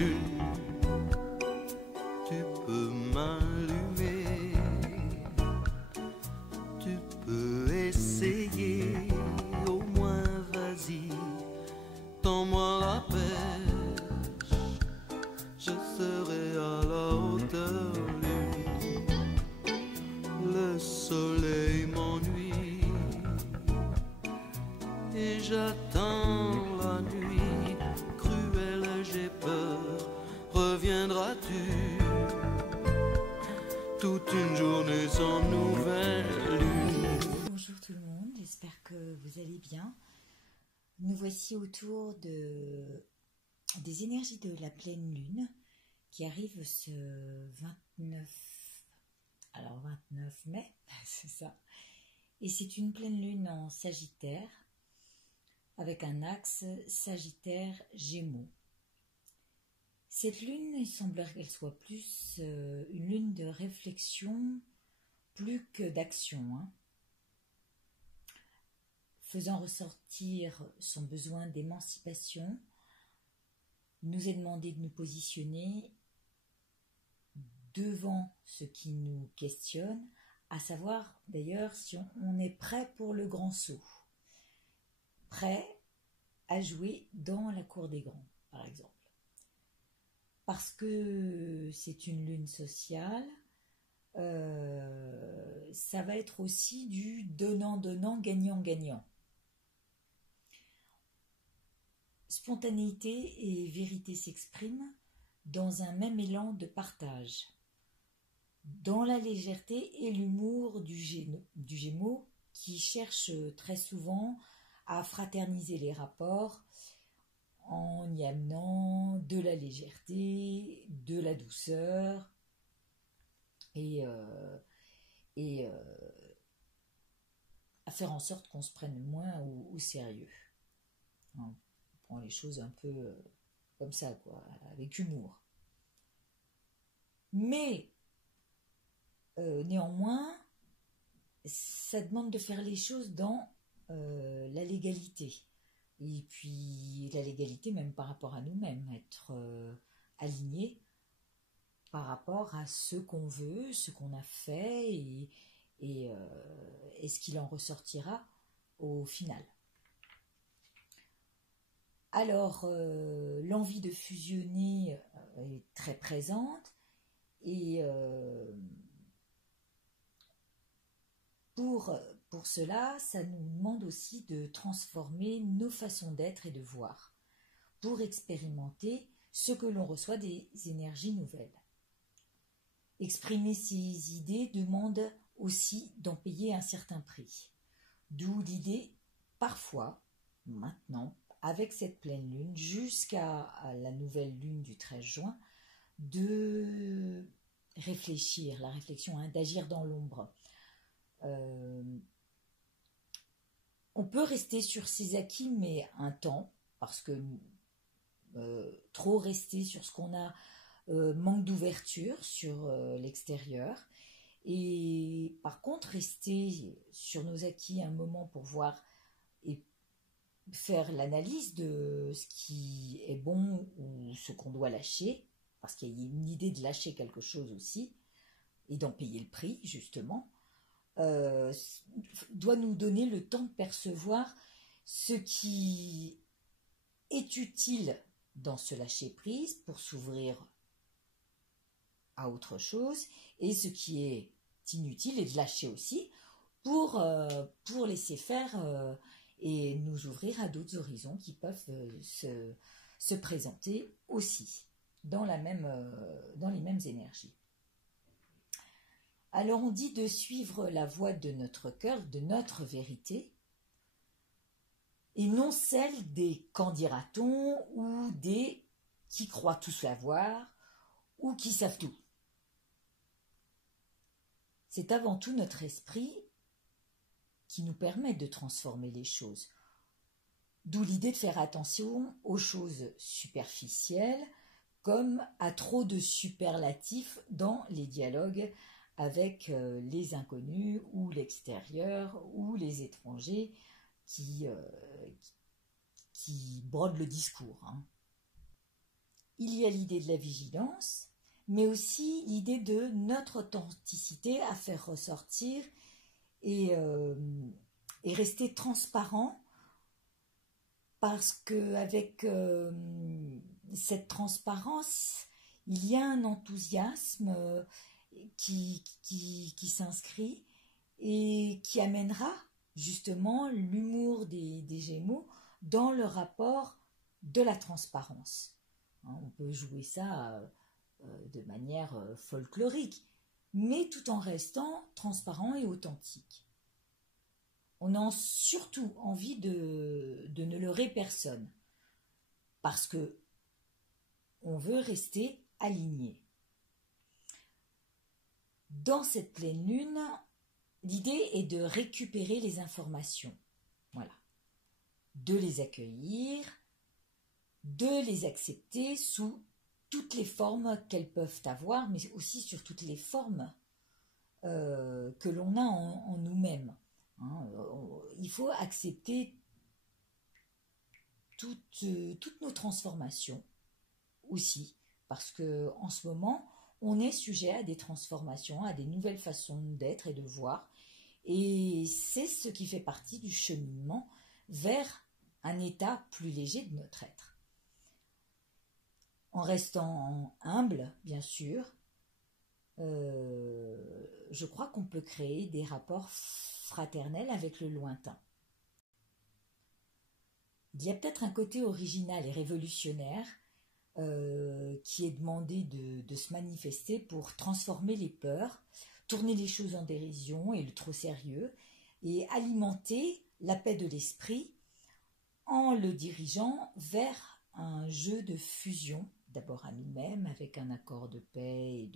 lune, tu peux m'allumer, tu peux essayer, au moins vas-y, tends-moi la pêche, je serai à la hauteur lune, le soleil m'ennuie et j'attends la nuit cruelle, j'ai peur, reviendras-tu? Toute une journée sans nouvelles lune. Bonjour tout le monde, j'espère que vous allez bien. Nous voici autour des énergies de la pleine lune qui arrive ce 29 mai, c'est ça. Et c'est une pleine lune en Sagittaire avec un axe Sagittaire-Gémeaux. Cette lune, il semblerait qu'elle soit plus une lune de réflexion plus que d'action, faisant ressortir son besoin d'émancipation. Il nous est demandé de nous positionner devant ce qui nous questionne, à savoir d'ailleurs si on est prêt pour le grand saut, prêt à jouer dans la cour des grands, par exemple. Parce que c'est une lune sociale, ça va être aussi du donnant-donnant, gagnant-gagnant. Spontanéité et vérité s'expriment dans un même élan de partage, dans la légèreté et l'humour du Gémeaux qui cherche très souvent à fraterniser les rapports en y amenant de la légèreté, de la douceur et à faire en sorte qu'on se prenne moins au sérieux. On prend les choses un peu comme ça, quoi, avec humour. Mais néanmoins, ça demande de faire les choses dans la légalité. Et puis la légalité même par rapport à nous-mêmes, être aligné par rapport à ce qu'on veut, ce qu'on a fait et ce qu'il en ressortira au final. Alors, l'envie de fusionner est très présente et pour cela, ça nous demande aussi de transformer nos façons d'être et de voir pour expérimenter ce que l'on reçoit des énergies nouvelles. Exprimer ces idées demande aussi d'en payer un certain prix. D'où l'idée, parfois, maintenant, avec cette pleine lune, jusqu'à la nouvelle lune du 13 juin, de réfléchir, la réflexion, d'agir dans l'ombre. On peut rester sur ses acquis, mais un temps, parce que trop rester sur ce qu'on a manque d'ouverture sur l'extérieur. Et par contre, rester sur nos acquis un moment pour voir et faire l'analyse de ce qui est bon ou ce qu'on doit lâcher, parce qu'il y a une idée de lâcher quelque chose aussi, et d'en payer le prix, justement, doit nous donner le temps de percevoir ce qui est utile dans ce lâcher-prise pour s'ouvrir à autre chose, et ce qui est inutile et de lâcher aussi pour laisser faire et nous ouvrir à d'autres horizons qui peuvent se présenter aussi dans les mêmes énergies. Alors on dit de suivre la voie de notre cœur, de notre vérité, et non celle des qu'en dira-t-on ou des qui croient tout savoir ou qui savent tout. C'est avant tout notre esprit qui nous permet de transformer les choses. D'où l'idée de faire attention aux choses superficielles comme à trop de superlatifs dans les dialogues avec les inconnus ou l'extérieur ou les étrangers qui brodent le discours. il y a l'idée de la vigilance, mais aussi l'idée de notre authenticité à faire ressortir et rester transparent, parce qu'avec cette transparence, il y a un enthousiasme qui s'inscrit et qui amènera justement l'humour des Gémeaux dans le rapport de la transparence. On peut jouer ça de manière folklorique, mais tout en restant transparent et authentique. On a surtout envie de ne leurrer personne, parce que on veut rester aligné. Dans cette pleine lune, l'idée est de récupérer les informations, voilà, de les accueillir, de les accepter sous toutes les formes qu'elles peuvent avoir, mais aussi sur toutes les formes que l'on a en nous-mêmes. Il faut accepter toutes nos transformations aussi, parce que en ce moment, on est sujet à des transformations, à des nouvelles façons d'être et de voir, et c'est ce qui fait partie du cheminement vers un état plus léger de notre être. En restant humble, bien sûr, je crois qu'on peut créer des rapports fraternels avec le lointain. Il y a peut-être un côté original et révolutionnaire qui est demandé de se manifester pour transformer les peurs, tourner les choses en dérision et le trop sérieux, et alimenter la paix de l'esprit en le dirigeant vers un jeu de fusion, d'abord à nous-mêmes, avec un accord de paix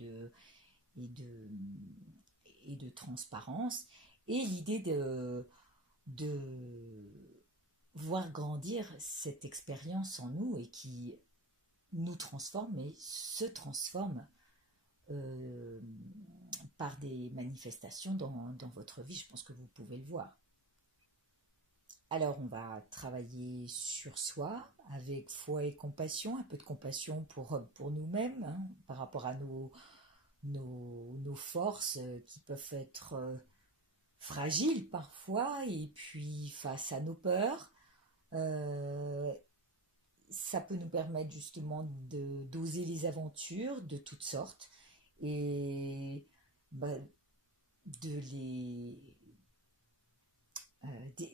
et de transparence, et l'idée de voir grandir cette expérience en nous et qui nous transforme et se transforme par des manifestations dans votre vie. Je pense que vous pouvez le voir. Alors on va travailler sur soi avec foi et compassion, un peu de compassion pour nous-mêmes, par rapport à nos forces qui peuvent être fragiles parfois, et puis face à nos peurs. Ça peut nous permettre justement d'oser les aventures de toutes sortes et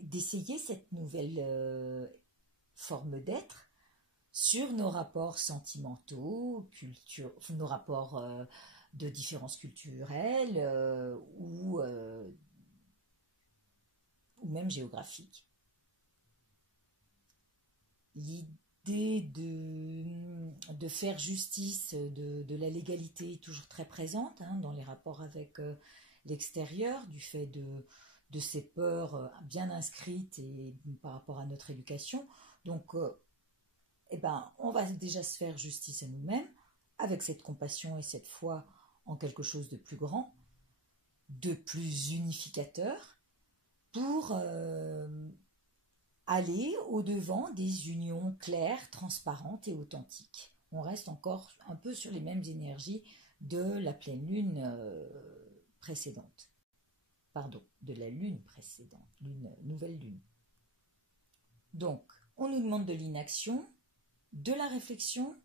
d'essayer cette nouvelle forme d'être sur nos rapports sentimentaux, nos rapports de différences culturelles ou même géographiques. L'idée de faire justice de la légalité est toujours très présente dans les rapports avec l'extérieur, du fait de ces peurs bien inscrites et par rapport à notre éducation. Donc, on va déjà se faire justice à nous-mêmes avec cette compassion et cette foi en quelque chose de plus grand, de plus unificateur, pour aller au-devant des unions claires, transparentes et authentiques. On reste encore un peu sur les mêmes énergies de la pleine lune précédente. Pardon, de la lune précédente, nouvelle lune. Donc, on nous demande de l'inaction, de la réflexion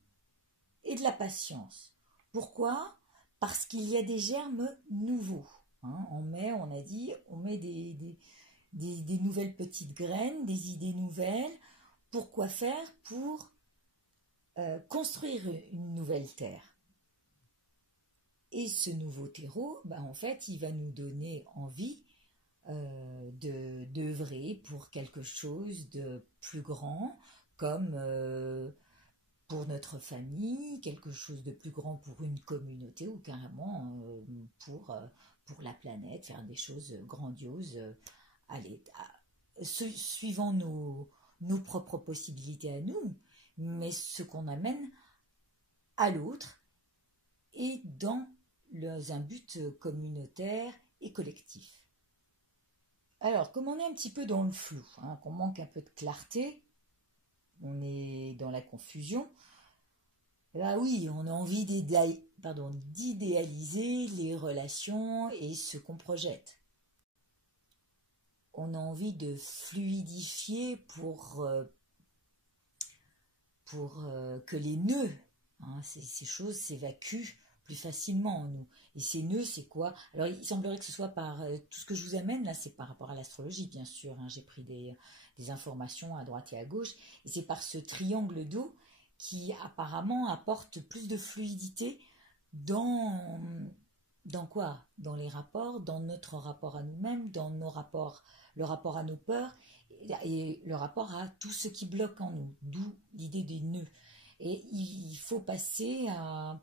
et de la patience. Pourquoi ? Parce qu'il y a des germes nouveaux. En mai, on a dit, on met des nouvelles petites graines, des idées nouvelles. Pourquoi faire ? Pour construire une nouvelle terre. Et ce nouveau terreau, en fait, il va nous donner envie d'œuvrer pour quelque chose de plus grand, comme pour notre famille, quelque chose de plus grand pour une communauté ou carrément pour la planète, faire des choses grandioses, suivant nos propres possibilités à nous, mais ce qu'on amène à l'autre et dans un but communautaire et collectif. Alors, comme on est un petit peu dans le flou, qu'on manque un peu de clarté, on est dans la confusion, Ah oui, on a envie d'idéaliser les relations et ce qu'on projette. On a envie de fluidifier pour que les nœuds, ces choses s'évacuent plus facilement en nous. Et ces nœuds, c'est quoi? Alors, il semblerait que ce soit par tout ce que je vous amène là, c'est par rapport à l'astrologie, bien sûr. J'ai pris des informations à droite et à gauche, et c'est par ce triangle d'eau qui apparemment apporte plus de fluidité dans dans quoi? Dans les rapports, dans notre rapport à nous-mêmes, dans nos rapports, le rapport à nos peurs et le rapport à tout ce qui bloque en nous, d'où l'idée des nœuds. Et il faut passer à,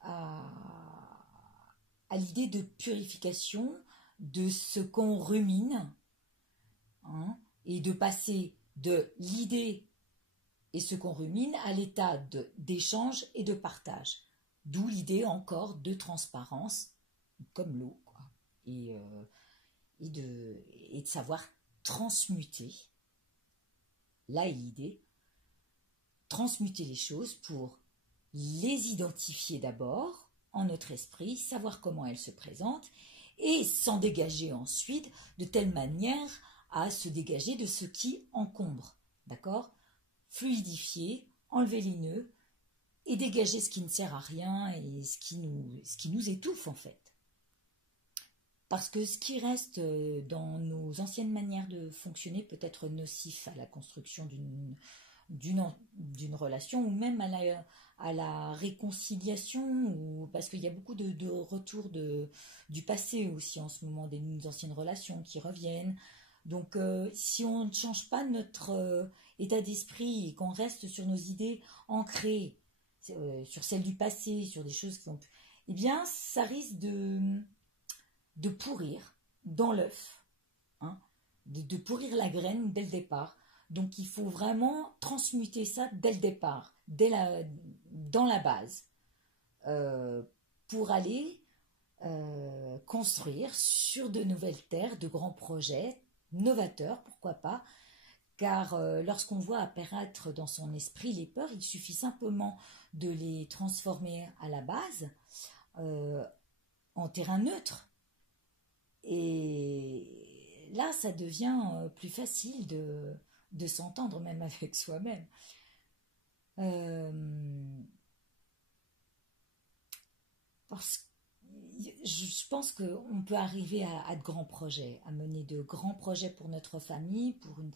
à l'idée de purification de ce qu'on rumine, et de passer de l'idée et ce qu'on rumine à l'état d'échange et de partage. D'où l'idée encore de transparence, comme l'eau, quoi. Et, euh, et de savoir transmuter. Là est l'idée, transmuter les choses pour les identifier d'abord en notre esprit, savoir comment elles se présentent et s'en dégager ensuite de telle manière à se dégager de ce qui encombre. D'accord? Fluidifier, enlever les nœuds et dégager ce qui ne sert à rien et ce qui nous étouffe en fait. Parce que ce qui reste dans nos anciennes manières de fonctionner peut être nocif à la construction d'une relation ou même à la réconciliation, parce qu'il y a beaucoup de retours du passé aussi en ce moment, des anciennes relations qui reviennent. Donc si on ne change pas notre état d'esprit et qu'on reste sur nos idées ancrées, sur celles du passé, sur des choses qui ont pu, eh bien ça risque de pourrir dans l'œuf, de pourrir la graine dès le départ. Donc il faut vraiment transmuter ça dès le départ, dans la base, pour aller construire sur de nouvelles terres, de grands projets, novateurs, pourquoi pas, car lorsqu'on voit apparaître dans son esprit les peurs, il suffit simplement de les transformer à la base en terrain neutre. Et là, ça devient plus facile de s'entendre même avec soi-même. Parce que je pense qu'on peut arriver à de grands projets, à mener de grands projets pour notre famille, pour une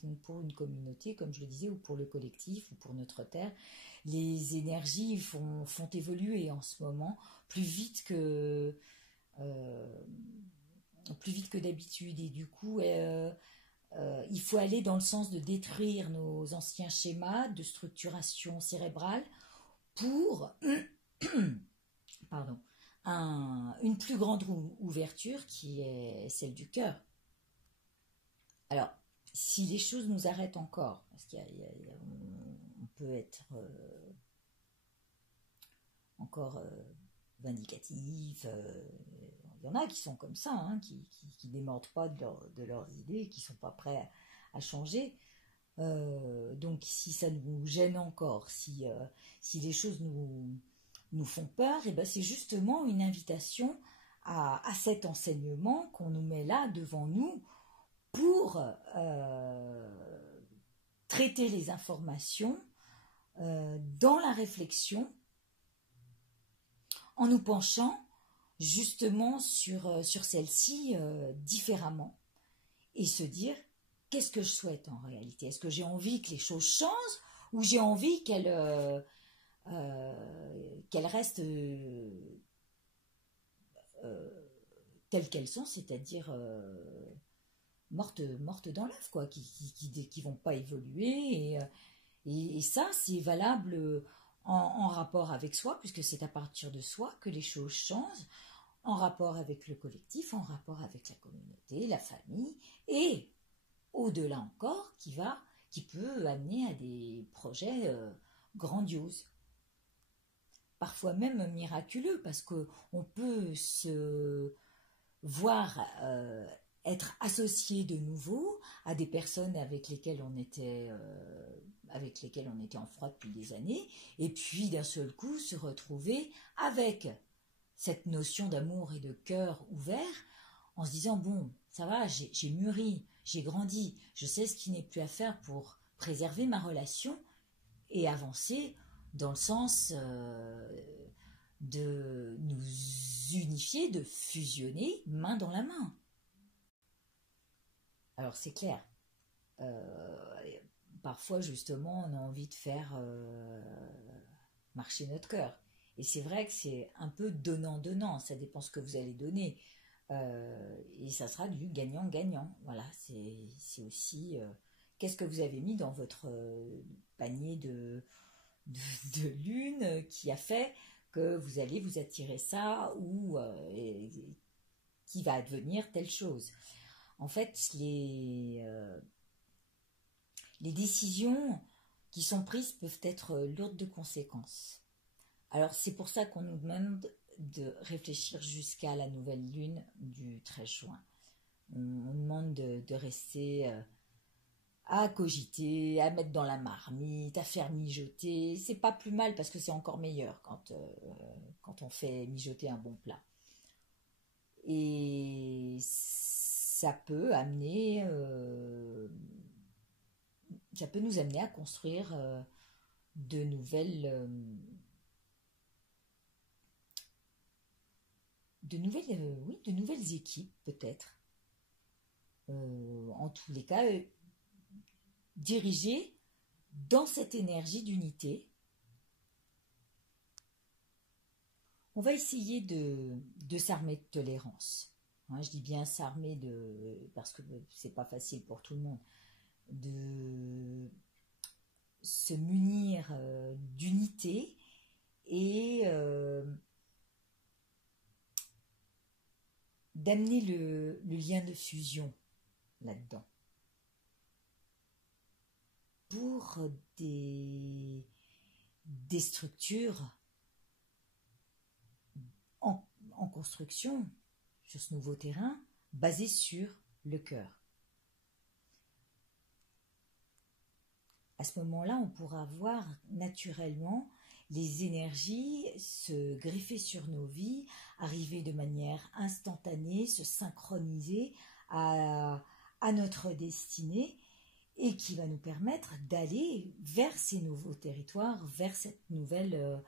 communauté, comme je le disais, ou pour le collectif, ou pour notre terre. Les énergies font évoluer en ce moment euh, plus vite que d'habitude. Et du coup, il faut aller dans le sens de détruire nos anciens schémas de structuration cérébrale pour pardon, une plus grande ouverture qui est celle du cœur. Alors, si les choses nous arrêtent encore, parce qu'on peut être encore vindicatif, il y en a qui sont comme ça, qui démordent pas de leurs idées, qui sont pas prêts à changer. Donc si ça nous gêne encore, si les choses nous font peur, et ben c'est justement une invitation à cet enseignement qu'on nous met là devant nous pour traiter les informations dans la réflexion en nous penchant justement sur celle-ci différemment et se dire qu'est-ce que je souhaite en réalité? Est-ce que j'ai envie que les choses changent ou j'ai envie qu'elles restent telles qu'elles sont, c'est-à-dire mortes dans l'œuf, quoi, qui vont pas évoluer et ça c'est valable en rapport avec soi, puisque c'est à partir de soi que les choses changent, en rapport avec le collectif, en rapport avec la communauté, la famille, et au-delà encore, qui peut amener à des projets grandioses. Parfois même miraculeux, parce qu'on peut se voir être associé de nouveau à des personnes avec lesquelles on était en froid depuis des années, et puis d'un seul coup se retrouver avec cette notion d'amour et de cœur ouvert, en se disant bon, ça va, j'ai mûri, j'ai grandi, je sais ce qui n'est plus à faire pour préserver ma relation et avancer dans le sens de nous unifier, de fusionner main dans la main. Alors c'est clair, parfois justement on a envie de faire marcher notre cœur. Et c'est vrai que c'est un peu donnant-donnant, ça dépend ce que vous allez donner. Et ça sera du gagnant-gagnant. Voilà, c'est aussi qu'est-ce que vous avez mis dans votre panier de lune qui a fait que vous allez vous attirer ça ou qui va advenir telle chose. En fait, les décisions qui sont prises peuvent être lourdes de conséquences. Alors c'est pour ça qu'on nous demande de réfléchir jusqu'à la nouvelle lune du 13 juin. On demande de rester à cogiter, à mettre dans la marmite, à faire mijoter. C'est pas plus mal parce que c'est encore meilleur quand on fait mijoter un bon plat. Et ça peut nous amener à construire de nouvelles équipes peut-être. En tous les cas, dirigées dans cette énergie d'unité. On va essayer de s'armer de tolérance. Je dis bien s'armer parce que c'est pas facile pour tout le monde, de se munir d'unité et d'amener le lien de fusion là-dedans. Pour des structures en construction sur ce nouveau terrain basé sur le cœur. À ce moment-là, on pourra voir naturellement les énergies se greffer sur nos vies, arriver de manière instantanée, se synchroniser à notre destinée et qui va nous permettre d'aller vers ces nouveaux territoires, vers cette nouvelle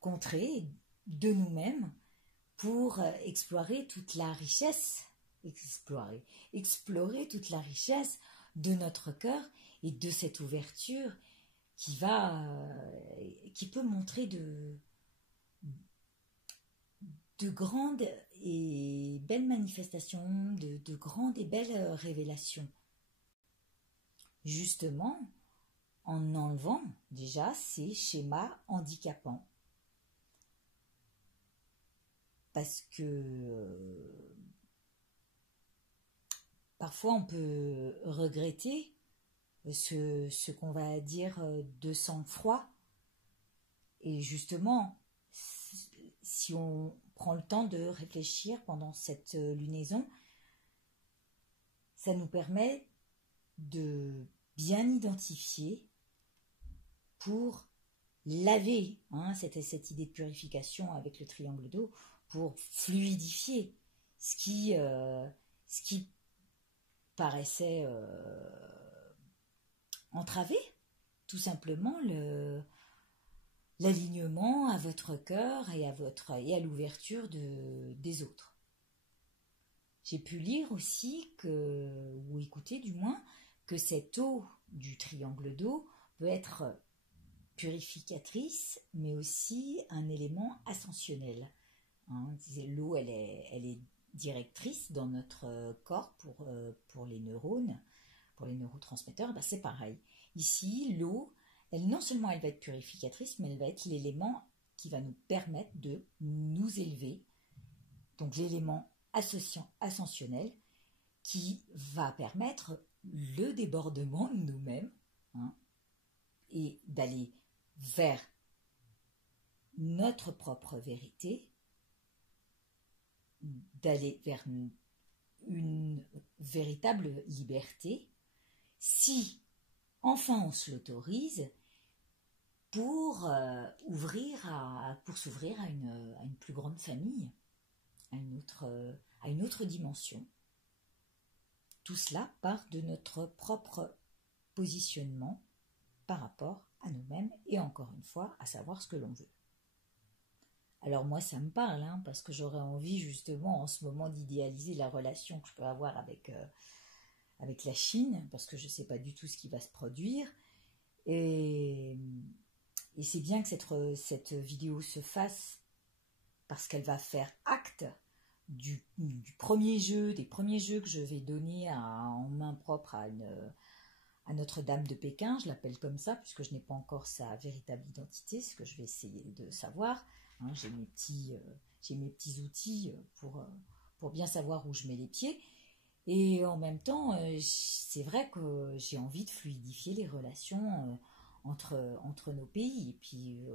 contrée de nous-mêmes pour explorer toute la richesse, explorer toute la richesse de notre cœur et de cette ouverture qui peut montrer de grandes et belles manifestations, de grandes et belles révélations. Justement, en enlevant déjà ces schémas handicapants. Parce que parfois on peut regretter ce qu'on va dire de sang-froid. Et justement, si on prend le temps de réfléchir pendant cette lunaison, ça nous permet de bien identifier pour laver cette idée de purification avec le triangle d'eau, pour fluidifier ce qui paraissait entraver tout simplement l'alignement à votre cœur et à l'ouverture des autres. J'ai pu lire aussi ou écouter du moins, que cette eau du triangle d'eau peut être purificatrice, mais aussi un élément ascensionnel. L'eau, elle est directrice dans notre corps pour les neurones, pour les neurotransmetteurs. C'est pareil. Ici, l'eau, non seulement elle va être purificatrice, mais elle va être l'élément qui va nous permettre de nous élever. Donc l'élément ascensionnel qui va permettre le débordement de nous-mêmes et d'aller vers notre propre vérité, d'aller vers une véritable liberté si enfin on se l'autorise pour s'ouvrir à une plus grande famille, à une autre dimension. Tout cela part de notre propre positionnement par rapport à nous-mêmes et encore une fois à savoir ce que l'on veut. Alors moi ça me parle, parce que j'aurais envie justement en ce moment d'idéaliser la relation que je peux avoir avec la Chine, parce que je ne sais pas du tout ce qui va se produire. Et c'est bien que cette vidéo se fasse, parce qu'elle va faire acte des premiers jeux que je vais donner en main propre à Notre-Dame de Pékin. Je l'appelle comme ça, puisque je n'ai pas encore sa véritable identité, ce que je vais essayer de savoir. J'ai mes petits outils pour bien savoir où je mets les pieds. Et en même temps, c'est vrai que j'ai envie de fluidifier les relations entre nos pays et puis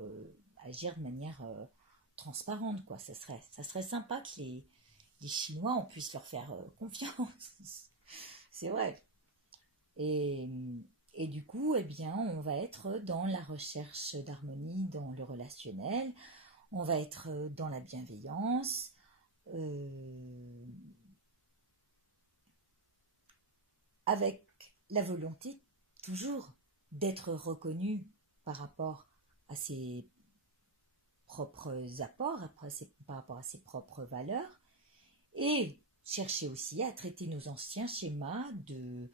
agir de manière transparente, quoi. Ça serait sympa que les Chinois, on puisse leur faire confiance. C'est vrai. Et du coup, eh bien, on va être dans la recherche d'harmonie, dans le relationnel, on va être dans la bienveillance, avec la volonté toujours d'être reconnu par rapport à ses propres apports, par rapport à ses propres valeurs, et chercher aussi à traiter nos anciens schémas de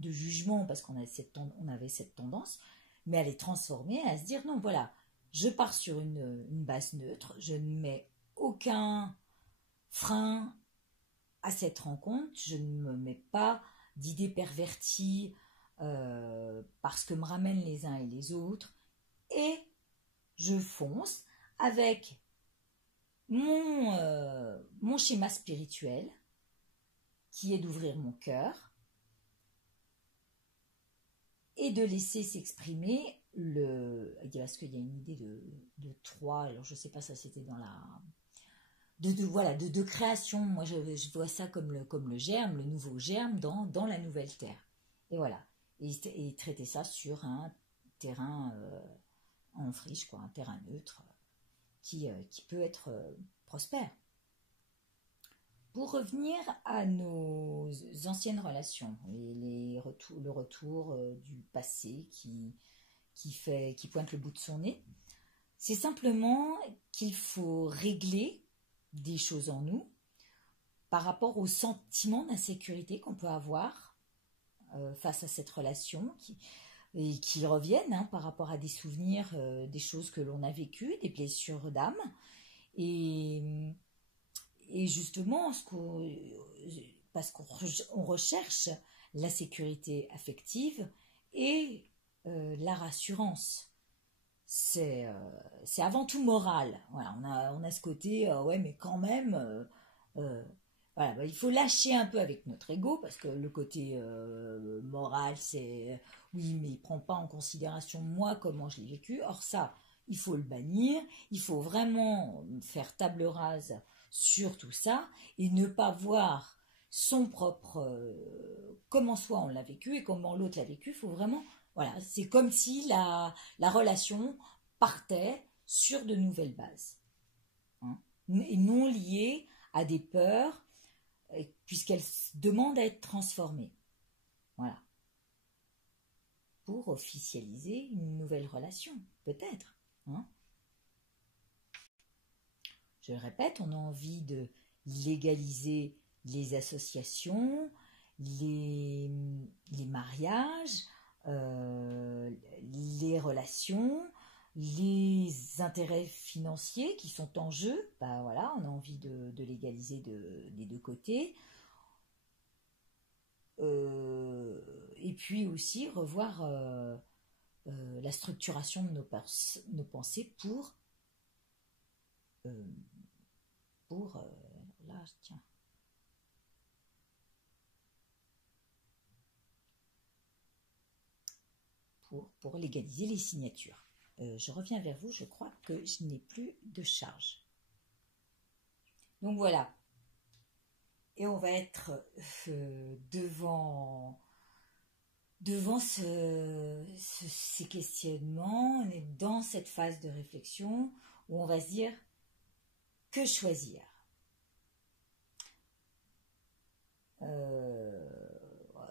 jugement, parce qu'on avait cette tendance, mais à les transformer, à se dire non, voilà, je pars sur une base neutre, je ne mets aucun frein à cette rencontre, je ne me mets pas d'idées perverties parce que me ramènent les uns et les autres, et je fonce avec mon schéma spirituel, qui est d'ouvrir mon cœur et de laisser s'exprimer parce qu'il y a une idée de trois, alors je ne sais pas, ça c'était dans la de création. Moi je vois ça comme le germe, le nouveau germe dans la nouvelle terre, et voilà, et traiter ça sur un terrain en friche, quoi, un terrain neutre qui peut être prospère. Pour revenir à nos anciennes relations et le retour du passé qui pointe le bout de son nez, c'est simplement qu'il faut régler des choses en nous par rapport au sentiment d'insécurité qu'on peut avoir face à cette relation et qui reviennent par rapport à des souvenirs, des choses que l'on a vécues, des blessures d'âme. Et justement, parce qu'on recherche la sécurité affective et la rassurance. C'est avant tout moral. Voilà, on a ce côté, ouais, mais quand même, voilà, il faut lâcher un peu avec notre ego, parce que le côté moral, c'est oui, mais il ne prend pas en considération moi comment je l'ai vécu. Or ça, il faut le bannir, il faut vraiment faire table rase sur tout ça et ne pas voir son propre comment soi on l'a vécu et comment l'autre l'a vécu. Il faut vraiment, voilà, c'est comme si la relation partait sur de nouvelles bases, et non liées à des peurs, puisqu'elles demandent à être transformées. Voilà. Pour officialiser une nouvelle relation, peut-être. Je le répète, on a envie de légaliser les associations, les mariages, les relations, les intérêts financiers qui sont en jeu. Voilà, on a envie de légaliser des deux côtés. Et puis aussi revoir la structuration de nos pensées pour là, tiens. Pour légaliser les signatures. Je reviens vers vous, je crois que je n'ai plus de charge. Donc voilà, et on va être devant ces questionnements, on est dans cette phase de réflexion où on va se dire que choisir.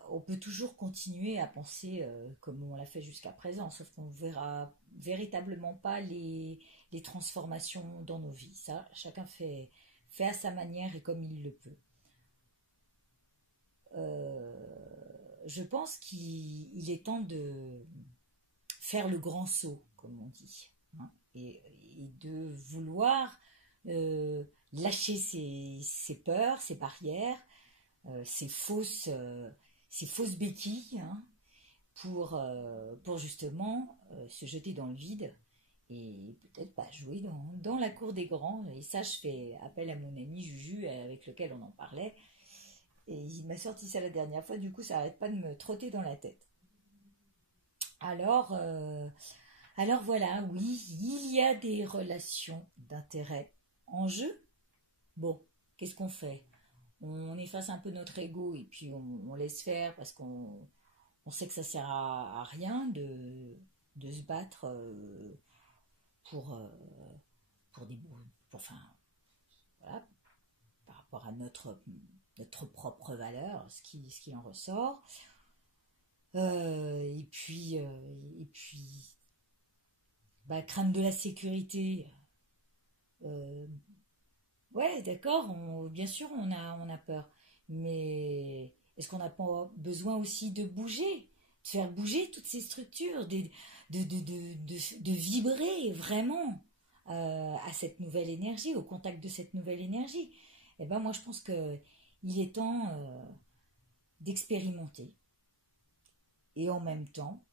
On peut toujours continuer à penser comme on l'a fait jusqu'à présent, sauf qu'on ne verra véritablement pas les transformations dans nos vies. Ça, chacun fait à sa manière et comme il le peut. Je pense qu'il est temps de faire le grand saut, comme on dit, hein, et de vouloir lâcher ses peurs, ses barrières, ces fausses béquilles, hein, pour justement se jeter dans le vide et peut-être pas jouer dans la cour des grands. Et ça, je fais appel à mon ami Juju avec lequel on en parlait. Et il m'a sorti ça la dernière fois, du coup ça n'arrête pas de me trotter dans la tête. Alors voilà, oui, il y a des relations d'intérêt en jeu. Bon, qu'est-ce qu'on fait? On efface un peu notre ego et puis on laisse faire parce qu'on sait que ça sert à rien de se battre pour des enfin voilà, par rapport à notre propre valeur, ce qui en ressort. Et puis crainte de la sécurité. Ouais, d'accord, bien sûr on a peur, mais est-ce qu'on n'a pas besoin aussi de bouger, de faire bouger toutes ces structures, de vibrer vraiment à cette nouvelle énergie, au contact de cette nouvelle énergie? Et ben moi je pense que il est temps d'expérimenter et en même temps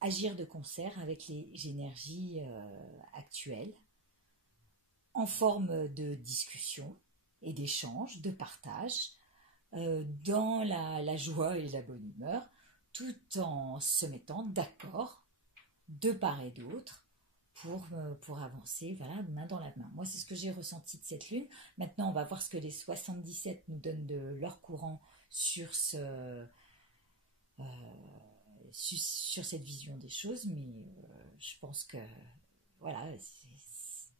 agir de concert avec les énergies actuelles en forme de discussion et d'échange, de partage, dans la joie et la bonne humeur, tout en se mettant d'accord de part et d'autre pour avancer, voilà, main dans la main. Moi, c'est ce que j'ai ressenti de cette lune. Maintenant, on va voir ce que les 77 nous donnent de leur courant sur sur cette vision des choses, mais je pense que voilà,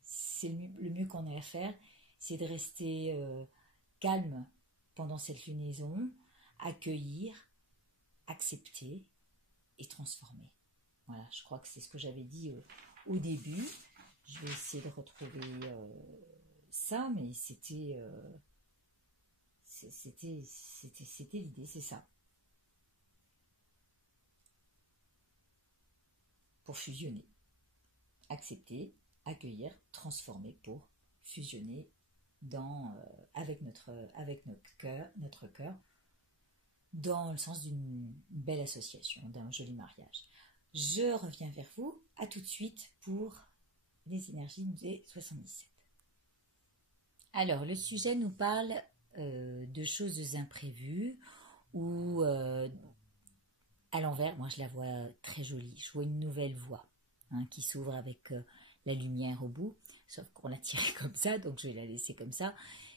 c'est le mieux qu'on ait à faire, c'est de rester calme pendant cette lunaison, accueillir, accepter et transformer. Voilà, je crois que c'est ce que j'avais dit au début. Je vais essayer de retrouver ça, mais c'était l'idée, c'est ça. Pour fusionner, accepter, accueillir, transformer pour fusionner avec notre cœur, dans le sens d'une belle association, d'un joli mariage. Je reviens vers vous, à tout de suite pour les énergies des 77. Alors, le sujet nous parle de choses imprévues ou à l'envers. Moi, je la vois très jolie. Je vois une nouvelle voie qui s'ouvre avec la lumière au bout, sauf qu'on l'a tirée comme ça, donc je vais la laisser comme ça.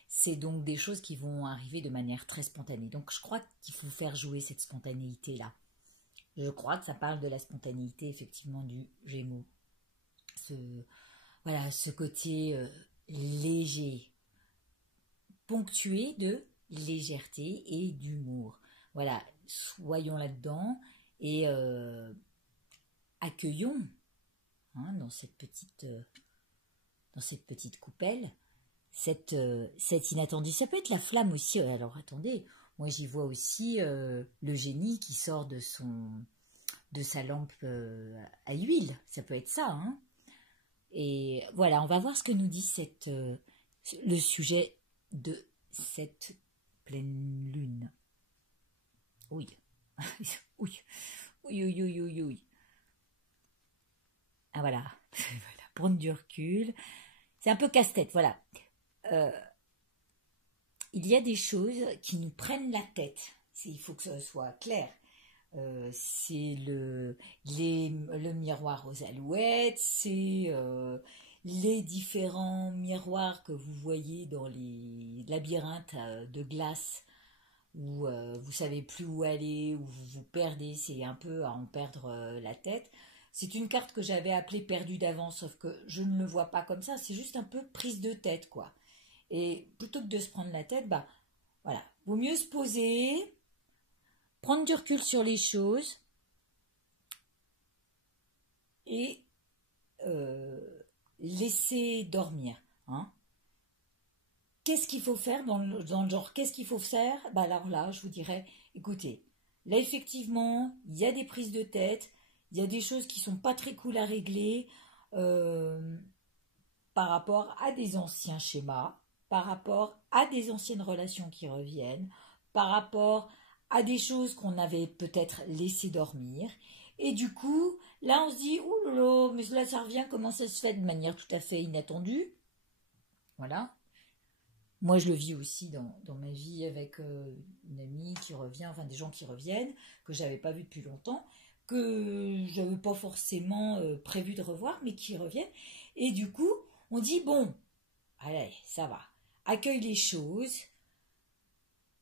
C'est donc des choses qui vont arriver de manière très spontanée. Donc, je crois qu'il faut faire jouer cette spontanéité-là. Je crois que ça parle de la spontanéité, effectivement, du Gémeaux. Ce côté léger, ponctué de légèreté et d'humour. Voilà, soyons là-dedans et accueillons dans cette petite coupelle cette inattendu. Ça peut être la flamme aussi. Alors attendez, moi j'y vois aussi le génie qui sort de sa lampe à huile. Ça peut être ça, hein. Et voilà, on va voir ce que nous dit le sujet de cette pleine lune. Oui. Oui. Oui. Ah voilà. Voilà. Prendre du recul. C'est un peu casse-tête, voilà. Il y a des choses qui nous prennent la tête. Il faut que ce soit clair. C'est le miroir aux alouettes, c'est les différents miroirs que vous voyez dans les labyrinthes de glace où vous savez plus où aller, où vous vous perdez, c'est un peu à en perdre la tête. C'est une carte que j'avais appelée perdue d'avance, sauf que je ne le vois pas comme ça, c'est juste un peu prise de tête, quoi. Et plutôt que de se prendre la tête, bah voilà, vaut mieux se poser, prendre du recul sur les choses et euh, laisser dormir. Hein. Qu'est-ce qu'il faut faire dans le genre qu'est-ce qu'il faut faire? Bah alors là, je vous dirais, écoutez, là effectivement, il y a des prises de tête, il y a des choses qui sont pas très cool à régler euh, par rapport à des anciens schémas, par rapport à des anciennes relations qui reviennent, par rapport à des choses qu'on avait peut-être laissé dormir. Et du coup, là on se dit, ouh là là, mais là ça revient, comment ça se fait de manière tout à fait inattendue? Voilà. Moi, je le vis aussi dans ma vie avec une amie qui revient, enfin des gens qui reviennent, que j'avais pas vu depuis longtemps, que je n'avais pas forcément prévu de revoir, mais qui reviennent. Et du coup, on dit, bon, allez, ça va, accueille les choses,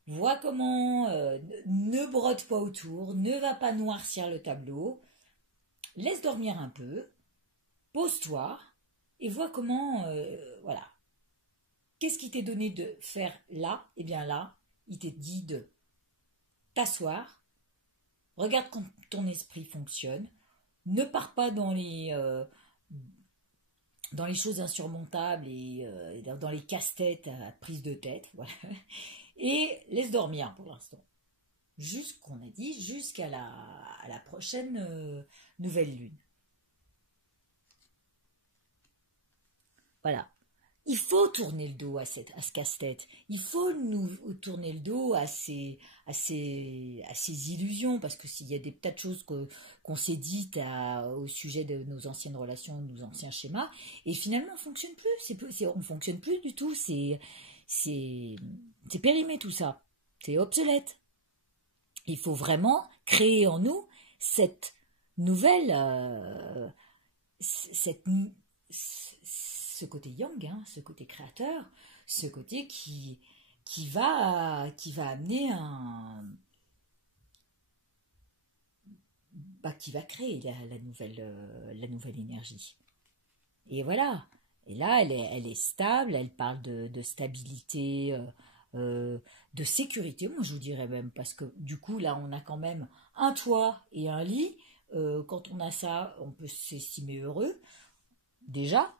vois comment, ne brode pas autour, ne va pas noircir le tableau, laisse dormir un peu, pose-toi, et vois comment, voilà, qu'est-ce qui t'est donné de faire là? Eh bien là, il t'est dit de t'asseoir, regarde quand ton esprit fonctionne, ne pars pas dans les choses insurmontables et dans les casse-têtes à prise de tête, voilà, et laisse dormir pour l'instant. Qu'on a dit, jusqu'à la prochaine nouvelle lune. Voilà. Il faut tourner le dos à ce casse-tête. Il faut nous tourner le dos à ces illusions, parce que s'il y a des tas de choses qu'on s'est dites au sujet de nos anciennes relations, de nos anciens schémas, et finalement on ne fonctionne plus. On ne fonctionne plus du tout. C'est périmé tout ça. C'est obsolète. Il faut vraiment créer en nous cette nouvelle, cette, ce côté yang, hein, ce côté créateur, ce côté qui va amener qui va créer la nouvelle énergie. Et voilà. Et là, elle est stable, elle parle de stabilité, de sécurité, moi je vous dirais même, parce que du coup, là, on a quand même un toit et un lit. Quand on a ça, on peut s'estimer heureux, déjà.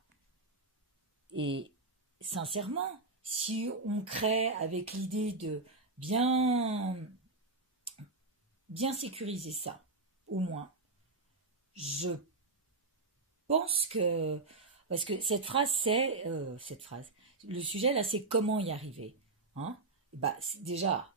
Et sincèrement, si on crée avec l'idée de bien, bien sécuriser ça, au moins, je pense que... Parce que cette phrase, cette phrase, le sujet là, c'est comment y arriver. Hein. Bah, déjà,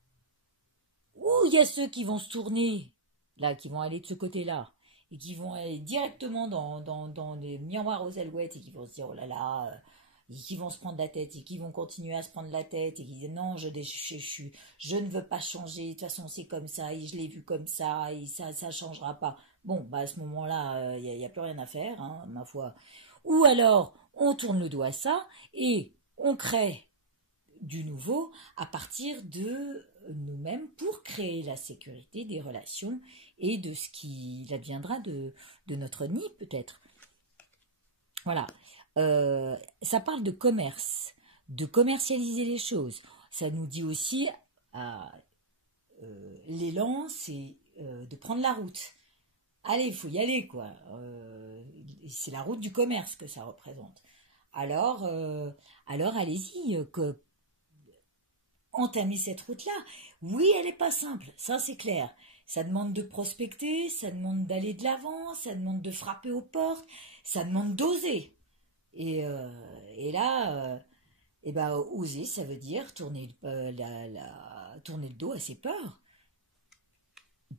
il y a ceux qui vont se tourner, là, qui vont aller de ce côté-là, et qui vont aller directement dans les miroirs aux alouettes, et qui vont se dire, oh là là, et qui vont se prendre la tête, et qui vont continuer à se prendre la tête, et qui disent, non, je ne veux pas changer, de toute façon c'est comme ça, et je l'ai vu comme ça, et ça changera pas. Bon, bah à ce moment-là, il n'y a plus rien à faire, hein, ma foi. Ou alors, on tourne le dos à ça, et on crée du nouveau à partir de nous-mêmes pour créer la sécurité des relations et de ce qui adviendra de notre nid peut-être. Voilà. Ça parle de commerce, de commercialiser les choses. Ça nous dit aussi l'élan, c'est de prendre la route. Allez, il faut y aller, quoi. C'est la route du commerce que ça représente. Alors allez-y, entamer cette route-là. Oui, elle n'est pas simple, ça c'est clair. Ça demande de prospecter, ça demande d'aller de l'avant, ça demande de frapper aux portes, ça demande d'oser. Et là, oser, ça veut dire tourner le dos à ses peurs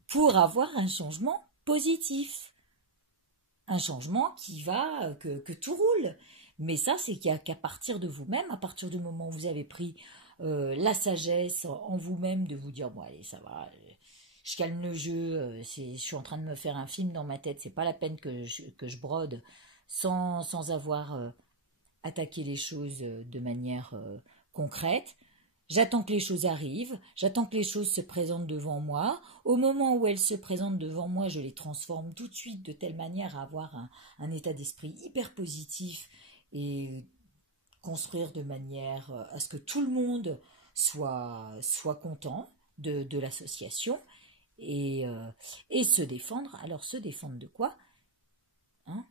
pour avoir un changement positif. Un changement qui va, que tout roule. Mais ça, c'est qu'à partir de vous-même, à partir du moment où vous avez pris la sagesse en vous-même de vous dire, bon allez, ça va, je calme le jeu, je suis en train de me faire un film dans ma tête, c'est pas la peine que je brode sans avoir attaquer les choses de manière concrète. J'attends que les choses arrivent, j'attends que les choses se présentent devant moi. Au moment où elles se présentent devant moi, je les transforme tout de suite de telle manière à avoir un état d'esprit hyper positif et construire de manière à ce que tout le monde soit content de l'association et se défendre. Alors se défendre de quoi, hein?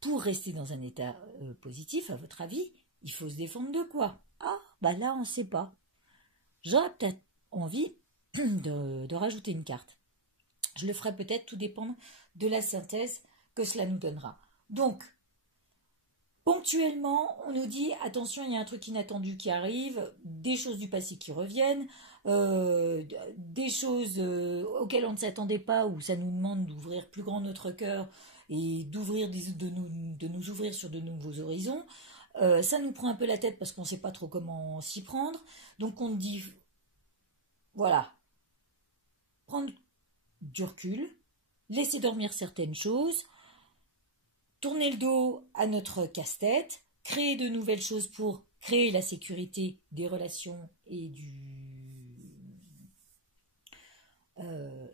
Pour rester dans un état positif, à votre avis, il faut se défendre de quoi? Ah, bah là, on ne sait pas. J'aurais peut-être envie de rajouter une carte. Je le ferai peut-être, tout dépendre de la synthèse que cela nous donnera. Donc, ponctuellement, on nous dit, attention, il y a un truc inattendu qui arrive, des choses du passé qui reviennent, des choses auxquelles on ne s'attendait pas, où ça nous demande d'ouvrir plus grand notre cœur et de nous ouvrir sur de nouveaux horizons. Ça nous prend un peu la tête parce qu'on ne sait pas trop comment s'y prendre. Donc on dit, voilà, prendre du recul, laisser dormir certaines choses, tourner le dos à notre casse-tête, créer de nouvelles choses pour créer la sécurité des relations et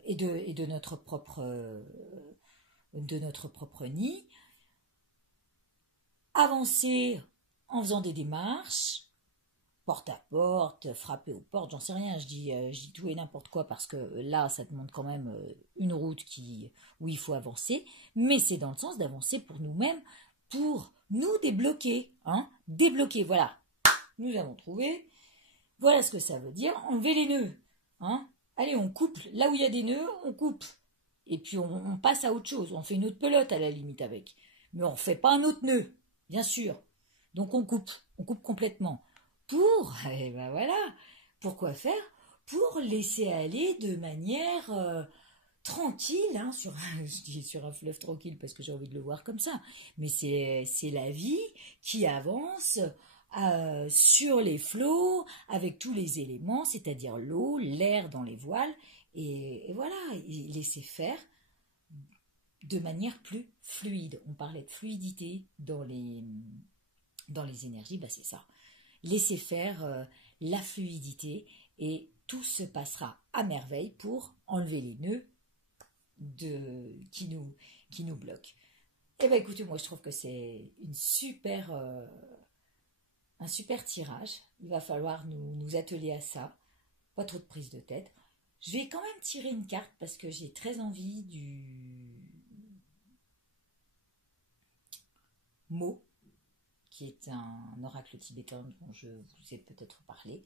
de notre propre nid. Avancer en faisant des démarches, porte à porte, frapper aux portes, j'en sais rien, je dis tout et n'importe quoi parce que là, ça demande quand même une route où il faut avancer, mais c'est dans le sens d'avancer pour nous-mêmes, pour nous débloquer, hein, débloquer, voilà, nous avons trouvé, voilà ce que ça veut dire, enlever les nœuds, hein, allez, on coupe, là où il y a des nœuds, on coupe, et puis on passe à autre chose, on fait une autre pelote à la limite avec, mais on ne fait pas un autre nœud, bien sûr, donc on coupe complètement. Et ben voilà, pourquoi faire? Pour laisser aller de manière tranquille, hein, je dis sur un fleuve tranquille parce que j'ai envie de le voir comme ça, mais c'est la vie qui avance sur les flots avec tous les éléments, c'est-à-dire l'eau, l'air dans les voiles, et voilà, et laisser faire de manière plus fluide. On parlait de fluidité dans les énergies, bah c'est ça. Laissez faire la fluidité et tout se passera à merveille pour enlever les nœuds qui nous bloquent. Eh bien écoutez, moi je trouve que c'est un super tirage. Il va falloir nous atteler à ça. Pas trop de prise de tête. Je vais quand même tirer une carte parce que j'ai très envie du mot, qui est un oracle tibétain dont je vous ai peut-être parlé.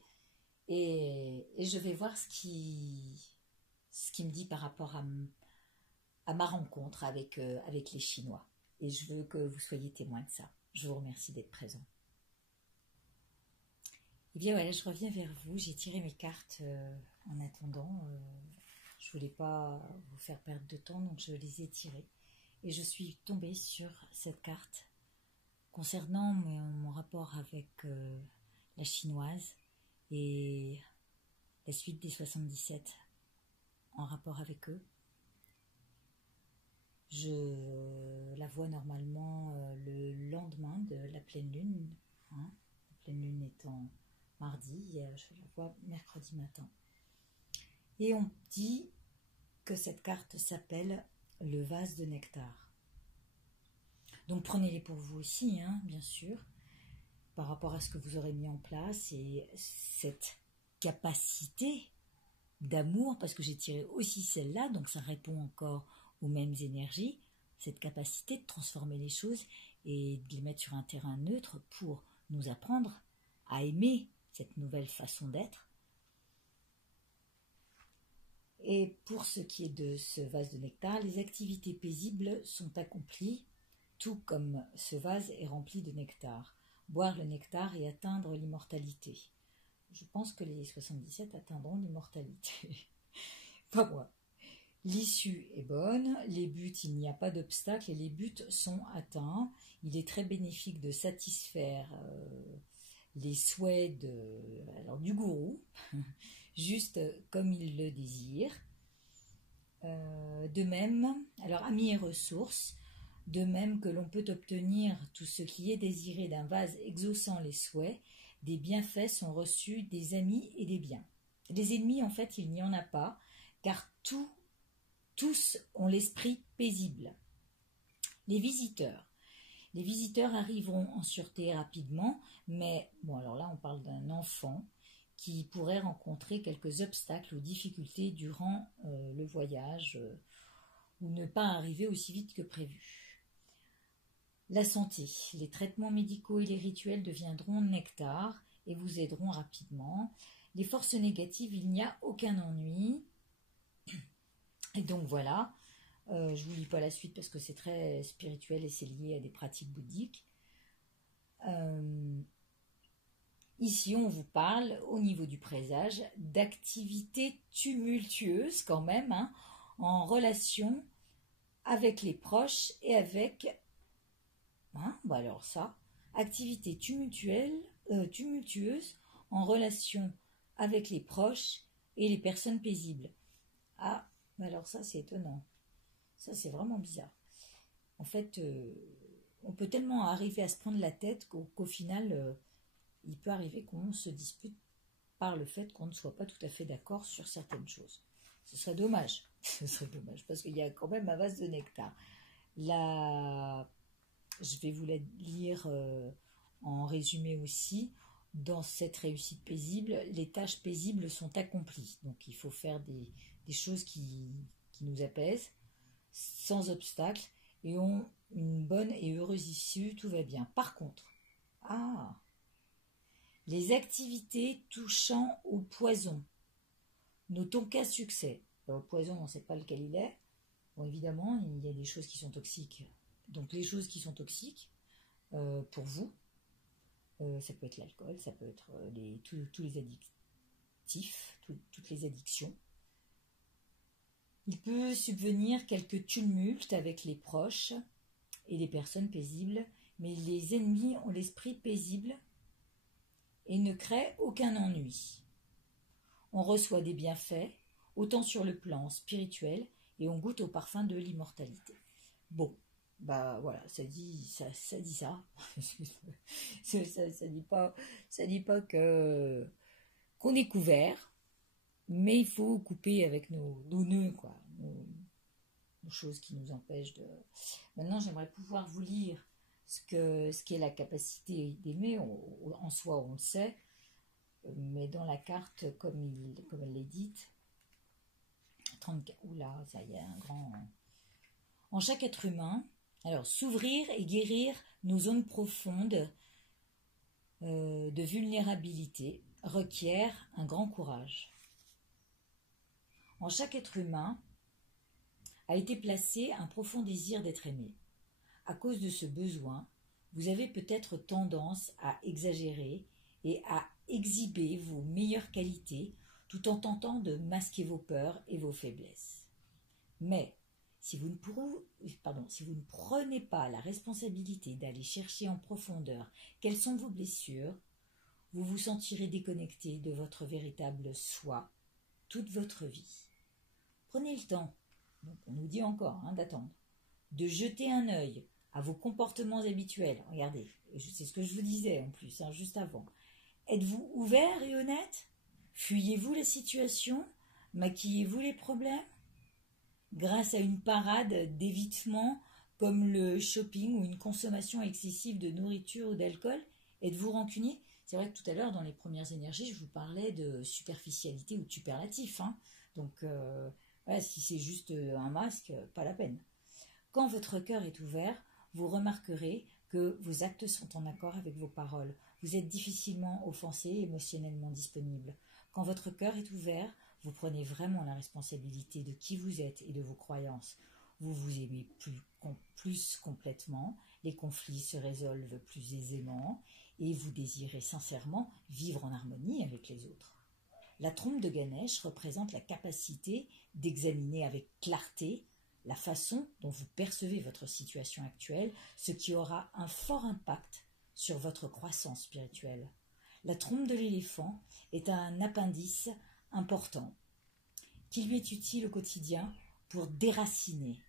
Et je vais voir ce qui me dit par rapport à ma rencontre avec les Chinois. Et je veux que vous soyez témoin de ça. Je vous remercie d'être présent. Eh bien voilà, je reviens vers vous. J'ai tiré mes cartes en attendant. Je ne voulais pas vous faire perdre de temps, donc je les ai tirées. Et je suis tombée sur cette carte concernant mon rapport avec la chinoise et la suite des 77 en rapport avec eux. Je la vois normalement le lendemain de la pleine lune, hein, la pleine lune étant mardi, je la vois mercredi matin. Et on dit que cette carte s'appelle le vase de nectar. Donc prenez-les pour vous aussi, hein, bien sûr, par rapport à ce que vous aurez mis en place et cette capacité d'amour, parce que j'ai tiré aussi celle-là, donc ça répond encore aux mêmes énergies, cette capacité de transformer les choses et de les mettre sur un terrain neutre pour nous apprendre à aimer cette nouvelle façon d'être. Et pour ce qui est de ce vase de nectar, les activités paisibles sont accomplies, tout comme ce vase est rempli de nectar. Boire le nectar et atteindre l'immortalité. Je pense que les 77 atteindront l'immortalité. Pas moi. L'issue est bonne, les buts, il n'y a pas d'obstacle et les buts sont atteints. Il est très bénéfique de satisfaire les souhaits du gourou, juste comme il le désire. De même, alors amis et ressources, De même que l'on peut obtenir tout ce qui est désiré d'un vase exaucant les souhaits, des bienfaits sont reçus des amis et des biens. Les ennemis, en fait, il n'y en a pas, car tous ont l'esprit paisible. Les visiteurs. Les visiteurs arriveront en sûreté rapidement, mais bon, alors là, on parle d'un enfant qui pourrait rencontrer quelques obstacles ou difficultés durant le voyage ou ne pas arriver aussi vite que prévu. La santé. Les traitements médicaux et les rituels deviendront nectar et vous aideront rapidement. Les forces négatives, il n'y a aucun ennui. Et donc voilà, je ne vous lis pas la suite parce que c'est très spirituel et c'est lié à des pratiques bouddhiques. Ici, on vous parle, au niveau du présage, d'activités tumultueuses quand même, hein, en relation avec les proches et avec... alors ça, activités tumultueuses en relation avec les proches et les personnes paisibles. Ah, alors ça, c'est étonnant. Ça, c'est vraiment bizarre. En fait, on peut tellement arriver à se prendre la tête qu'au final... il peut arriver qu'on se dispute par le fait qu'on ne soit pas tout à fait d'accord sur certaines choses. Ce serait dommage. Ce serait dommage parce qu'il y a quand même un vase de nectar. Là, je vais vous la lire en résumé aussi. Dans cette réussite paisible, les tâches paisibles sont accomplies. Donc il faut faire des choses qui nous apaisent, sans obstacle, et ont une bonne et heureuse issue, tout va bien. Par contre, les activités touchant au poison, notons qu'à succès. Alors, le poison, on ne sait pas lequel il est. Bon, évidemment, il y a des choses qui sont toxiques. Donc, les choses qui sont toxiques, pour vous, ça peut être l'alcool, ça peut être tous les addictifs, toutes les addictions. Il peut subvenir quelques tumultes avec les proches et les personnes paisibles, mais les ennemis ont l'esprit paisible et ne crée aucun ennui. On reçoit des bienfaits, autant sur le plan spirituel, et on goûte au parfum de l'immortalité. Bon, bah voilà, ça dit ça. ça dit pas que qu'on est couvert, mais il faut couper avec nos nœuds, quoi, nos choses qui nous empêchent de... Maintenant, j'aimerais pouvoir vous lire ce qu'est la capacité d'aimer. En soi, on le sait, mais dans la carte, comme elle l'est dite, 34, oula, ça y est, un grand... En chaque être humain, alors s'ouvrir et guérir nos zones profondes de vulnérabilité requiert un grand courage. En chaque être humain a été placé un profond désir d'être aimé. À cause de ce besoin, vous avez peut-être tendance à exagérer et à exhiber vos meilleures qualités tout en tentant de masquer vos peurs et vos faiblesses. Mais si vous ne prenez pas la responsabilité d'aller chercher en profondeur quelles sont vos blessures, vous vous sentirez déconnecté de votre véritable soi toute votre vie. Prenez le temps, donc on nous dit encore d'attendre, de jeter un œil à vos comportements habituels. Regardez, c'est ce que je vous disais en plus, juste avant. Êtes-vous ouvert et honnête? Fuyez-vous la situation? Maquillez-vous les problèmes? Grâce à une parade d'évitement comme le shopping ou une consommation excessive de nourriture ou d'alcool, êtes-vous rancunier? C'est vrai que tout à l'heure, dans les premières énergies, je vous parlais de superficialité ou de superlatif. Donc, si c'est juste un masque, pas la peine. Quand votre cœur est ouvert, vous remarquerez que vos actes sont en accord avec vos paroles. Vous êtes difficilement offensé et émotionnellement disponible. Quand votre cœur est ouvert, vous prenez vraiment la responsabilité de qui vous êtes et de vos croyances. Vous vous aimez plus complètement, les conflits se résolvent plus aisément et vous désirez sincèrement vivre en harmonie avec les autres. La trompe de Ganesh représente la capacité d'examiner avec clarté la façon dont vous percevez votre situation actuelle, ce qui aura un fort impact sur votre croissance spirituelle. La trompe de l'éléphant est un appendice important qui lui est utile au quotidien pour déraciner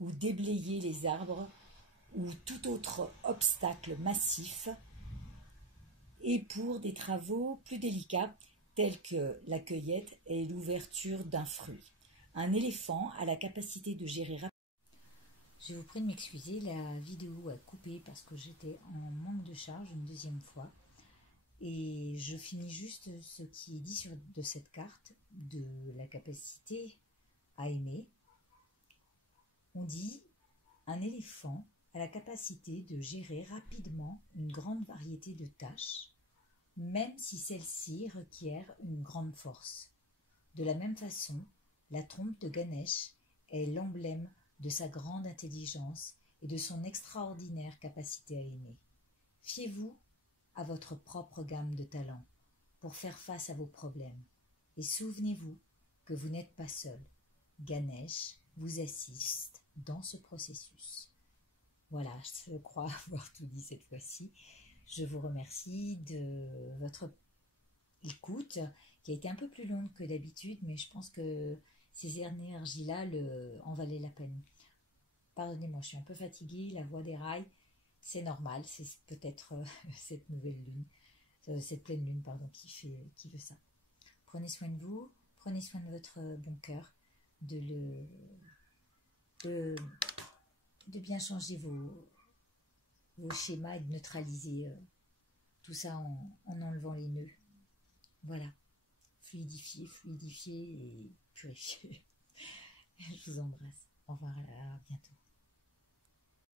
ou déblayer les arbres ou tout autre obstacle massif, et pour des travaux plus délicats tels que la cueillette et l'ouverture d'un fruit. Un éléphant a la capacité de gérer rapidement. Je vous prie de m'excuser, la vidéo a coupé parce que j'étais en manque de charge une deuxième fois. Et je finis juste ce qui est dit de cette carte, de la capacité à aimer. On dit un éléphant a la capacité de gérer rapidement une grande variété de tâches, même si celles-ci requièrent une grande force. De la même façon, la trompe de Ganesh est l'emblème de sa grande intelligence et de son extraordinaire capacité à aimer. Fiez-vous à votre propre gamme de talents pour faire face à vos problèmes. Et souvenez-vous que vous n'êtes pas seul. Ganesh vous assiste dans ce processus. Voilà, je crois avoir tout dit cette fois-ci. Je vous remercie de votre écoute, qui a été un peu plus longue que d'habitude, mais je pense que ces énergies-là en valaient la peine. Pardonnez-moi, je suis un peu fatiguée, la voix déraille. C'est normal, c'est peut-être cette nouvelle lune, cette pleine lune, pardon, qui veut ça. Prenez soin de vous, prenez soin de votre bon cœur, de bien changer vos schémas et de neutraliser tout ça en enlevant les nœuds. Voilà, fluidifier et purifier. Je vous embrasse. Au revoir, à bientôt.